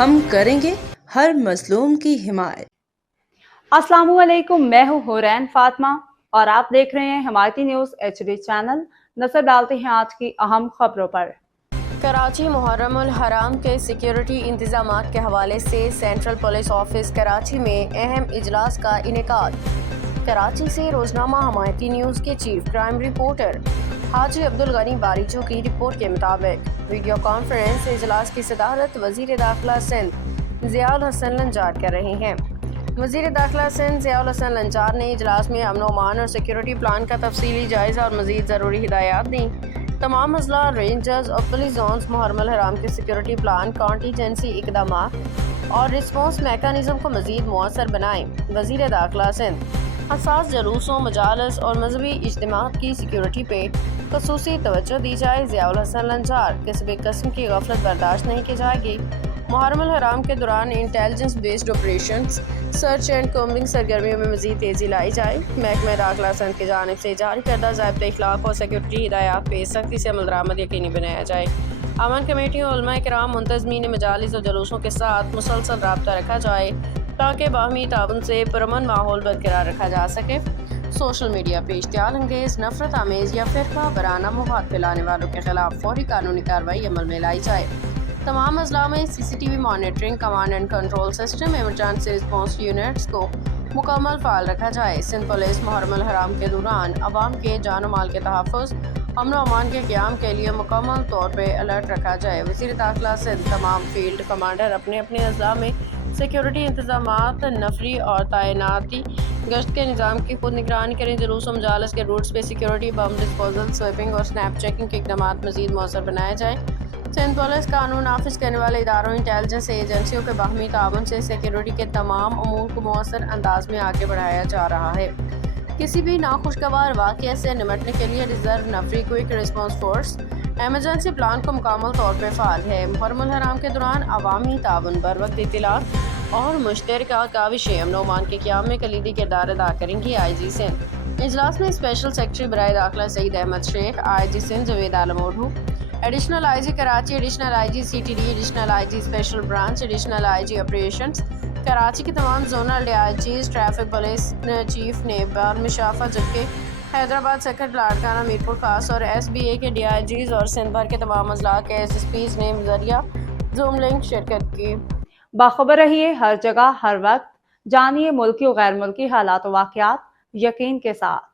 ہم کریں گے ہر مظلوم کی حمایت۔ السلام علیکم، میں ہوں حورین فاطمہ اور آپ دیکھ رہے ہیں حمایتی نیوز HD چینل۔ نظر ڈالتے ہیں آج کی اہم خبروں پر۔ کراچی محرم الحرام کے سیکیورٹی انتظامات کے حوالے سے سینٹرل پولیس آفس کراچی میں اہم اجلاس کا انعقاد۔ کراچی سے روزنامہ حمایتی نیوز کے چیف کرائم رپورٹر حاجی عبدالغنی باریچو کی رپورٹ کے مطابق ویڈیو کانفرنس اجلاس کی صدارت وزیر داخلہ سندھ ضیاء الحسن لنجار کر رہے ہیں۔ وزیر داخلہ سندھ ضیاء الحسن لنجار نے اجلاس میں امن و امان اور سیکیورٹی پلان کا تفصیلی جائزہ اور مزید ضروری ہدایات دیں۔ تمام اضلاع، رینجز اور پولیس زونز محرم الحرام کے سیکیورٹی پلان، کانٹیجنسی اقدامات اور رسپانس میکانزم کو مزید مؤثر بنائیں۔ وزیر داخلہ سندھ حساس جلوسوں، مجالس اور مذہبی اجتماعات کی سیکیورٹی پہ خصوصی توجہ دی جائے۔ ضیاء الحسن لنجار کسی بھی قسم کی غفلت برداشت نہیں کی جائے گی۔ محرم الحرام کے دوران intelligence based operations, search and combing سرگرمیوں میں مزید تیزی لائی جائے۔ محکمہ داخلہ سندھ کی جانب سے جاری کردہ ضابطۂ اخلاق اور سیکیورٹی ہدایات پہ سختی سے عمل درآمد یقینی بنایا جائے۔ امن کمیٹیوں، علماء کرام، منتظمین مجالس اور جلوسوں کے ساتھ مسلسل رابطہ رکھا جائے تاکہ باہمی تعاون سے پرامن ماحول برقرار رکھا جا سکے۔ سوشل میڈیا پہ اشتعال انگیز، نفرت آمیز یا فرقہ وارانہ مواد پھیلانے والوں کے خلاف فوری قانونی کارروائی عمل میں لائی جائے۔ تمام اضلاع میں CCTV monitoring, command and control system, emergency response units کو مکمل فعال رکھا جائے۔ سندھ پولیس محرم الحرام کے دوران عوام کے جان و مال کے تحفظ، امن و امان کے قیام کے لیے مکمل طور پہ الرٹ رکھا جائے۔ وزیر داخلہ سندھ تمام فیلڈ کمانڈر اپنے اپنے اضلاع میں سیکیورٹی انتظامات، نفری اور تعیناتی گشت کے نظام کی خود نگرانی کریں۔ جلوس و مجالس کے روٹس پہ سیکیورٹی، بم ڈسپوزل، سویپنگ اور سنیپ چیکنگ کے اقدامات مزید مؤثر بنائے جائیں۔ سندھ پولیس قانون نافذ کرنے والے اداروں، انٹیلیجنس ایجنسیوں کے باہمی تعاون سے سیکیورٹی کے تمام امور کو مؤثر انداز میں آگے بڑھایا جا رہا ہے۔ کسی بھی ناخوشگوار واقعے سے نمٹنے کے لیے ریزرو نفری quick response force emergency plan کو مکمل طور پہ فعال ہے۔ محرم الحرام کے دوران عوامی تعاون، بروقت اطلاعات اور مشترکہ کاوشیں امن و امان کے قیام میں کلیدی کردار ادا کریں گی۔ IG سندھ اجلاس میں اسپیشل سیکرٹری برائے داخلہ سعید Ahmed Shaikh, IG Sindh Javed Alam Odho, additional IG Karachi, additional IG CTD، additional IG special branch, additional IG operations Karachi کے تمام zonal DIGs، traffic police chief نے مشافہ، جبکہ حیدرآباد سیکٹر، لاڑکانہ، میرپور خاص اور SBA کے DIGs اور سندھ بھر کے تمام اضلاع کے SSPs نے ذریعہ زوم لنک شرکت کی۔ باخبر رہیے ہر جگہ ہر وقت، جانیے ملکی و غیر ملکی حالات و واقعات یقین کے ساتھ۔